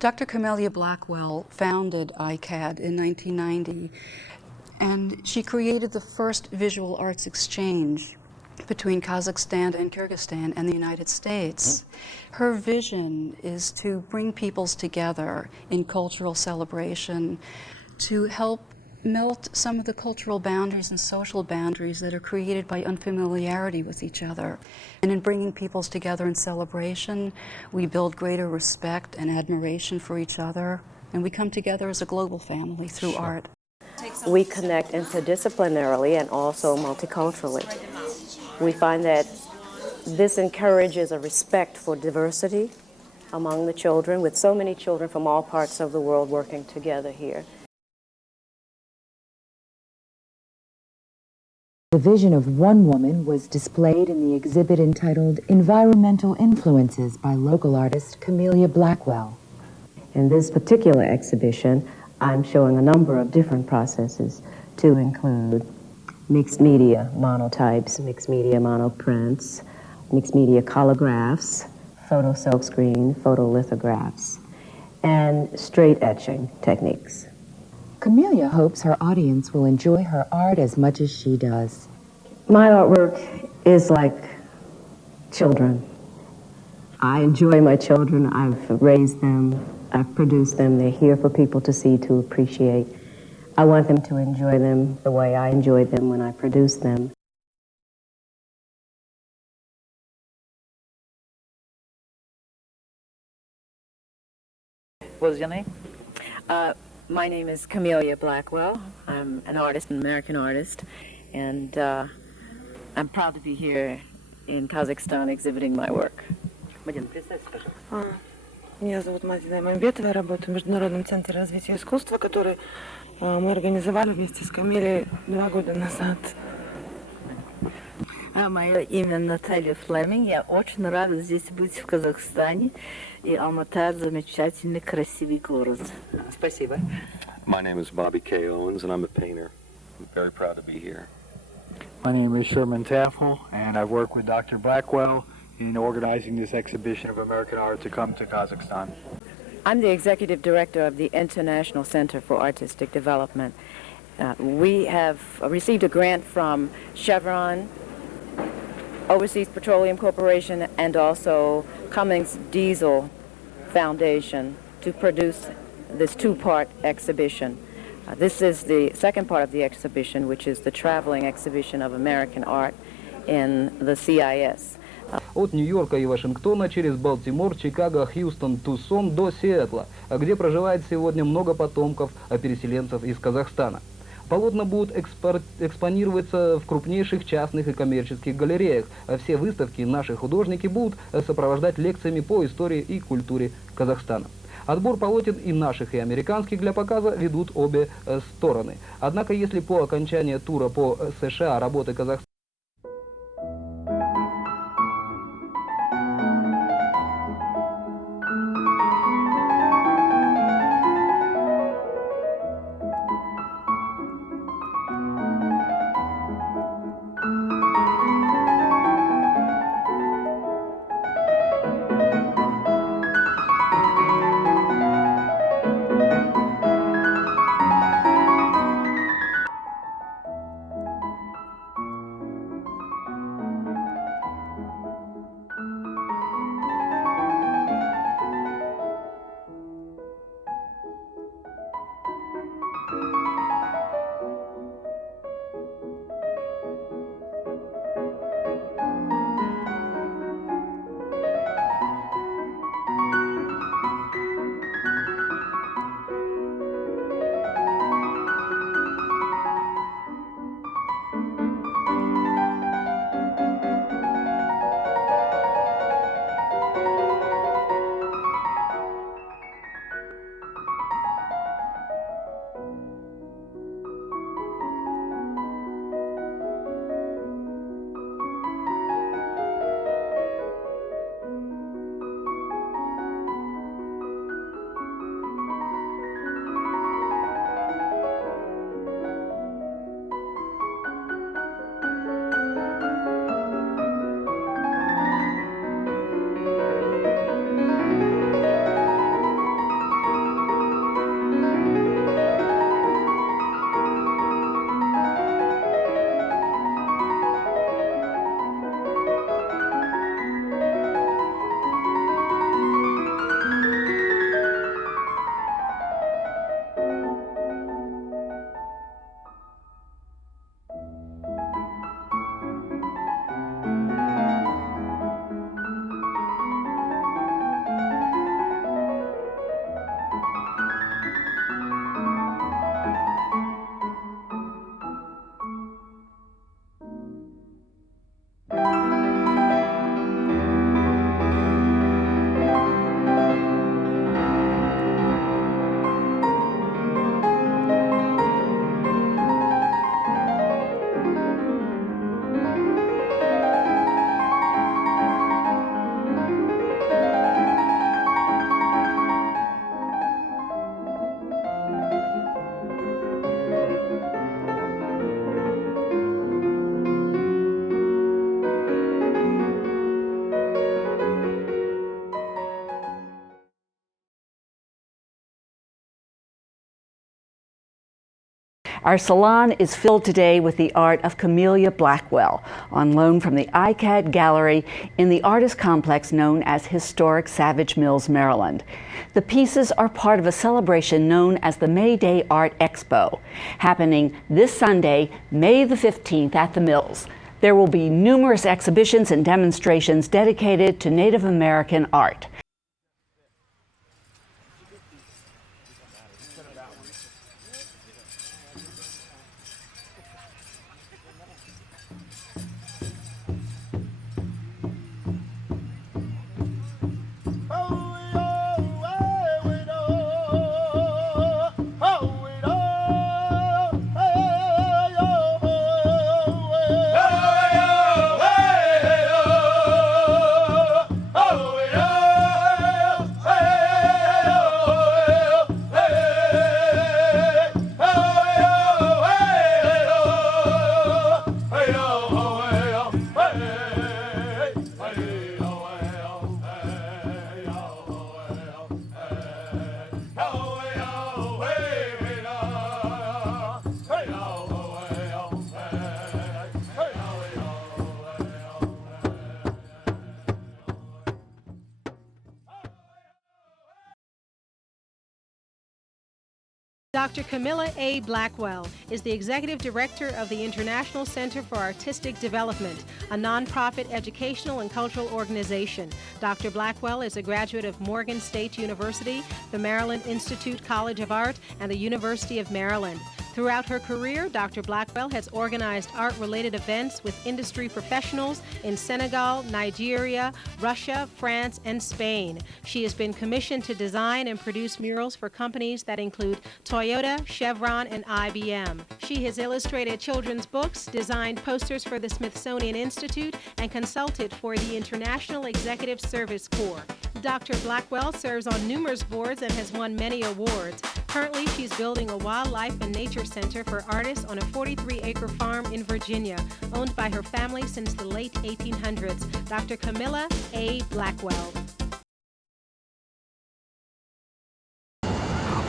Dr. Camellia Blackwell founded ICAD in 1990, and she created the first visual arts exchange between Kazakhstan and Kyrgyzstan and the United States. Her vision is to bring peoples together in cultural celebration, to help melt some of the cultural boundaries and social boundaries that are created by unfamiliarity with each other. And in bringing peoples together in celebration, we build greater respect and admiration for each other, and we come together as a global family through art. We connect interdisciplinarily and also multiculturally. We find that this encourages a respect for diversity among the children, with so many children from all parts of the world working together here. The vision of one woman was displayed in the exhibit entitled Environmental Influences by local artist Camellia Blackwell. In this particular exhibition, I'm showing a number of different processes to include mixed media monotypes, mixed media monoprints, mixed media collagraphs, photo silkscreen, photolithographs, and straight etching techniques. Camellia hopes her audience will enjoy her art as much as she does. My artwork is like children. I enjoy my children. I've raised them. I've produced them. They're here for people to see, to appreciate. I want them to enjoy them the way I enjoyed them when I produced them. What was your name? My name is Camellia Blackwell. I'm an artist, an American artist, and I'm proud to be here in Kazakhstan exhibiting my work. Мадина, представься, пожалуйста. Меня зовут Мадина Имамбетова, я работаю в Международном центре развития искусства, который мы организовали вместе с Камилей 2 года назад. Мое имя Наталья Флеминг. Я очень рада здесь быть в Казахстане. И Алмата замечательный, красивый город. Спасибо. My name is Bobby K. Owens, and I'm a painter. I'm very proud to be here. My name is Sherman Taffel, and I work with Dr. Blackwell in organizing this exhibition of American art to come to Kazakhstan. I'm the executive director of the International Center for Artistic Development. We have received a grant from Chevron, Overseas Petroleum Corporation, and also Cummins Diesel Foundation to produce this 2-part exhibition. This is the second part of the exhibition, which is the traveling exhibition of American art in the CIS. От Нью-Йорка и Вашингтона через Балтимор, Чикаго, Хьюстон, Тусон до Сиэтла, где проживает сегодня много потомков переселенцев из Казахстана. Полотна будут экспонироваться в крупнейших частных и коммерческих галереях. Все выставки наши художники будут сопровождать лекциями по истории и культуре Казахстана. Отбор полотен и наших, и американских для показа ведут обе стороны. Однако, если по окончании тура по США работы Казахстана Our salon is filled today with the art of Camellia Blackwell, on loan from the ICAD Gallery in the artist complex known as Historic Savage Mills, Maryland. The pieces are part of a celebration known as the May Day Art Expo, happening this Sunday, May the 15th at the Mills. There will be numerous exhibitions and demonstrations dedicated to Native American art. Dr. Camilla A. Blackwell is the Executive Director of the International Center for Artistic Development, a nonprofit educational and cultural organization. Dr. Blackwell is a graduate of Morgan State University, the Maryland Institute College of Art, and the University of Maryland. Throughout her career, Dr. Blackwell has organized art-related events with industry professionals in Senegal, Nigeria, Russia, France, and Spain. She has been commissioned to design and produce murals for companies that include Toyota, Chevron, and IBM. She has illustrated children's books, designed posters for the Smithsonian Institute, and consulted for the International Executive Service Corps. Dr. Blackwell serves on numerous boards and has won many awards. Currently, she's building a wildlife and nature center for artists on a 43-acre farm in Virginia, owned by her family since the late 1800s. Dr. Camilla A. Blackwell.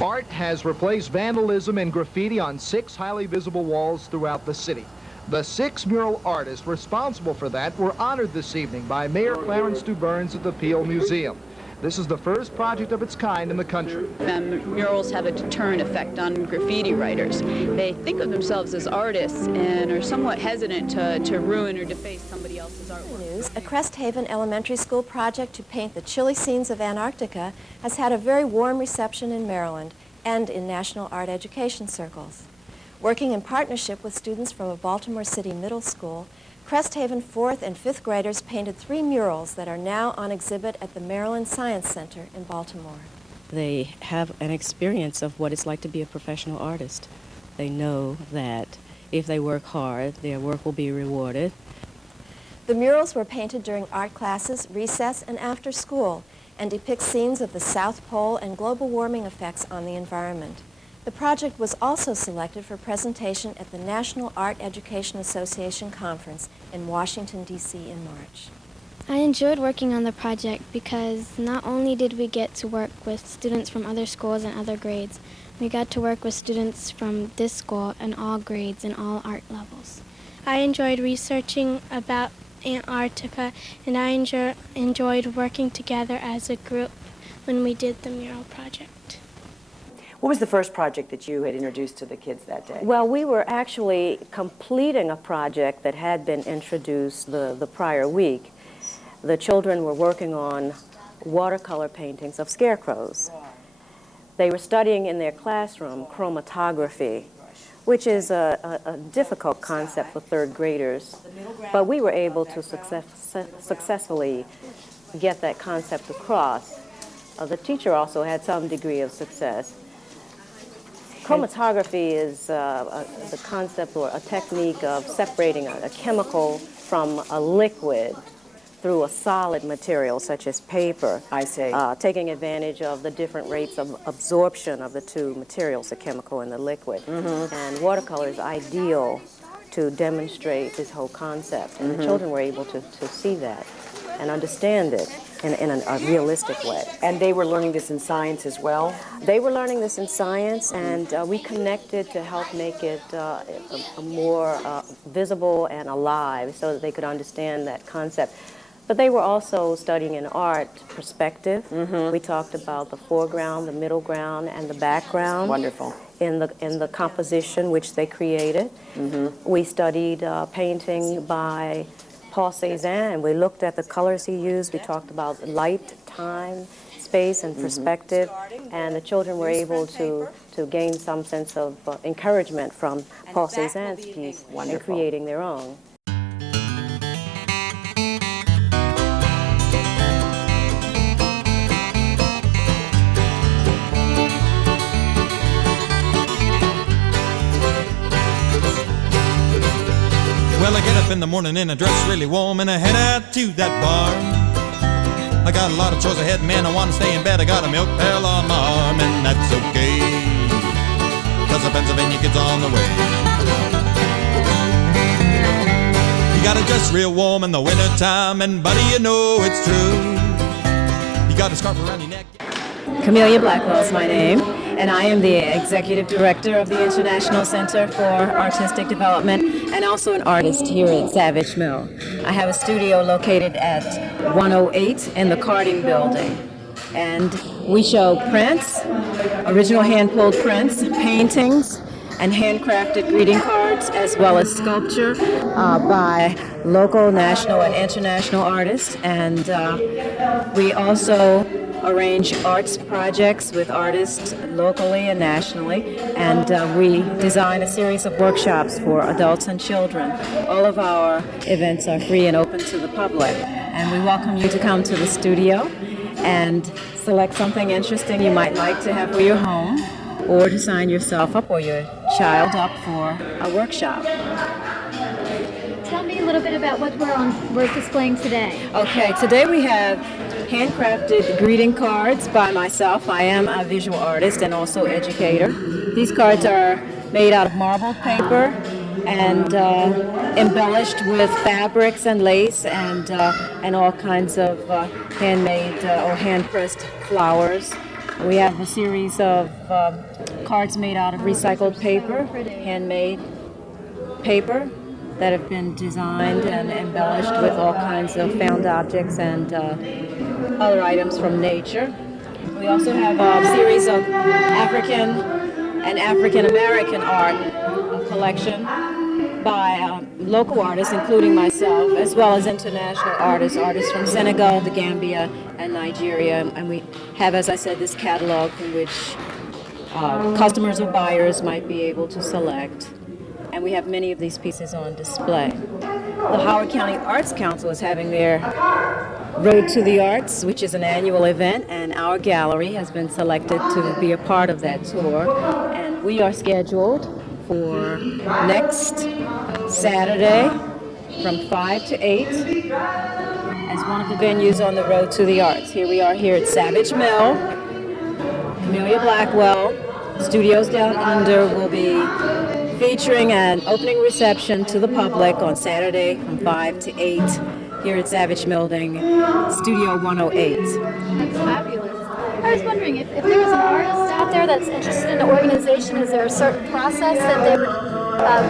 Art has replaced vandalism and graffiti on 6 highly visible walls throughout the city. The 6 mural artists responsible for that were honored this evening by Mayor Clarence Stu Burns at the Peel Museum. This is the first project of its kind in the country. Murals have a deterrent effect on graffiti writers. They think of themselves as artists and are somewhat hesitant to ruin or deface somebody else's artwork. A Crest Haven Elementary School project to paint the chilly scenes of Antarctica has had a very warm reception in Maryland and in national art education circles. Working in partnership with students from a Baltimore City middle school, Crest Haven 4th and 5th graders painted 3 murals that are now on exhibit at the Maryland Science Center in Baltimore. They have an experience of what it's like to be a professional artist. They know that if they work hard, their work will be rewarded. The murals were painted during art classes, recess, and after school, and depict scenes of the South Pole and global warming effects on the environment. The project was also selected for presentation at the National Art Education Association Conference in Washington, D.C. in March. I enjoyed working on the project because not only did we get to work with students from other schools and other grades, we got to work with students from this school and all grades and all art levels. I enjoyed researching about Antarctica, and I enjoyed working together as a group when we did the mural project. What was the first project that you had introduced to the kids that day? Well, we were actually completing a project that had been introduced the prior week. The children were working on watercolor paintings of scarecrows. They were studying in their classroom chromatography, which is a difficult concept for 3rd graders, but we were able to successfully get that concept across. The teacher also had some degree of success. Chromatography is the concept or a technique of separating a chemical from a liquid through a solid material such as paper. I see. Taking advantage of the different rates of absorption of the 2 materials, the chemical and the liquid. And watercolor is ideal to demonstrate this whole concept, and the children were able to see that. and understand it in a realistic way. And they were learning this in science as well? They were learning this in science, and we connected to help make it more visible and alive so that they could understand that concept. But they were also studying in art perspective. We talked about the foreground, the middle ground, and the background. Wonderful. In the composition which they created. We studied painting by Paul Cézanne, and we looked at the colors he used. We talked about light, time, space, and perspective, and the children were able to gain some sense of encouragement from Paul Cézanne's piece in creating their own. Well, I get up in the morning and I dress really warm and I head out to that bar. I got a lot of chores ahead, man, I want to stay in bed. I got a milk pail on my arm and that's okay, 'cause the Pennsylvania kid's on the way. You gotta dress real warm in the winter time, and buddy, you know it's true. You got a scarf around your neck. Camelia Blackwell is my name, and I am the Executive Director of the International Center for Artistic Development and also an artist here at Savage Mill. I have a studio located at 108 in the Carding Building, and we show prints, original hand-pulled prints, paintings, and handcrafted greeting cards, as well as sculpture by local, national, and international artists. And we also arrange arts projects with artists locally and nationally, and we design a series of workshops for adults and children. All of our events are free and open to the public, and we welcome you to come to the studio and select something interesting you might like to have for your home, or to sign yourself up or your child up for a workshop. Tell me a little bit about what we're displaying today. Okay, today we have handcrafted greeting cards by myself. I am a visual artist and also educator. These cards are made out of marbled paper and embellished with fabrics and lace and all kinds of handmade or hand-pressed flowers. We have a series of cards made out of recycled paper, handmade paper that have been designed and embellished with all kinds of found objects and other items from nature. We also have a series of African and African American art collection by local artists, including myself, as well as international artists from Senegal, the Gambia, and Nigeria. And we have, as I said, this catalog in which customers or buyers might be able to select. And we have many of these pieces on display. The Howard County Arts Council is having their Road to the Arts, which is an annual event, and our gallery has been selected to be a part of that tour. And we are scheduled for next Saturday from 5 to 8 as one of the venues on the Road to the Arts. Here we are here at Savage Mill. Camelia Blackwell, Studios Down Under will be featuring an opening reception to the public on Saturday from 5 to 8 here at Savage Building, Studio 108. That's fabulous. I was wondering if there was an artist out there that's interested in the organization, is there a certain process that they would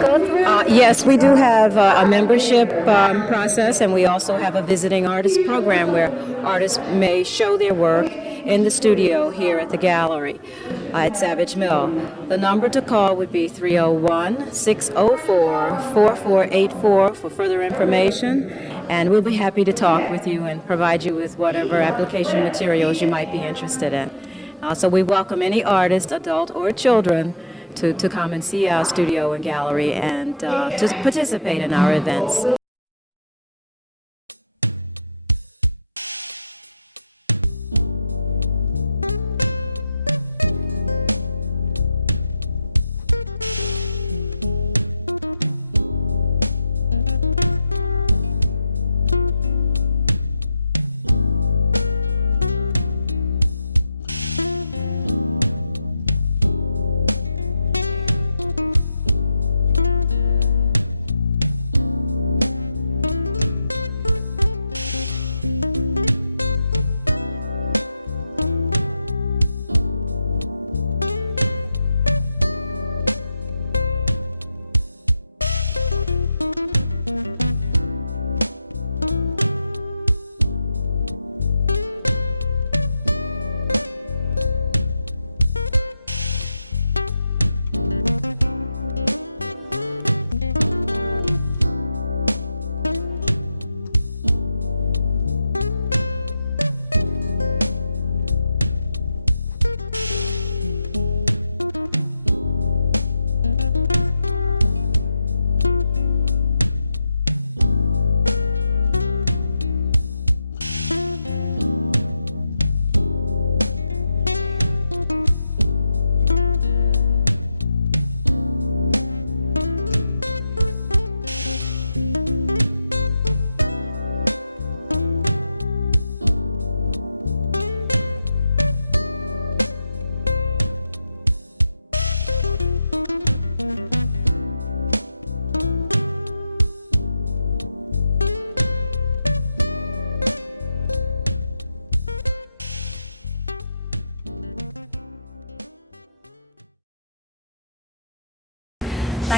go through? Yes, we do have a membership process, and we also have a visiting artist program where artists may show their work in the studio here at the gallery at Savage Mill. The number to call would be 301-604-4484 for further information, and we'll be happy to talk with you and provide you with whatever application materials you might be interested in. So we welcome any artist, adult or children, to come and see our studio and gallery and to participate in our events.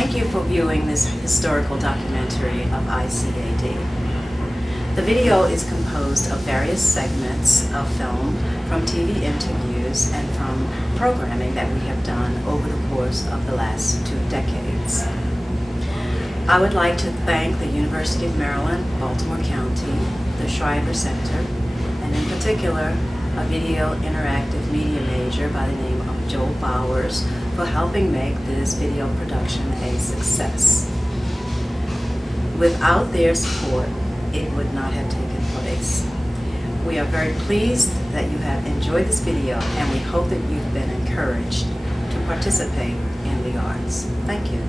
Thank you for viewing this historical documentary of ICAD. The video is composed of various segments of film from TV interviews and from programming that we have done over the course of the last 2 decades. I would like to thank the University of Maryland, Baltimore County, the Shriver Center, and in particular, a video interactive media major by the name of Joel Bowers for helping make this video production a success. Without their support, it would not have taken place. We are very pleased that you have enjoyed this video, and we hope that you've been encouraged to participate in the arts. Thank you.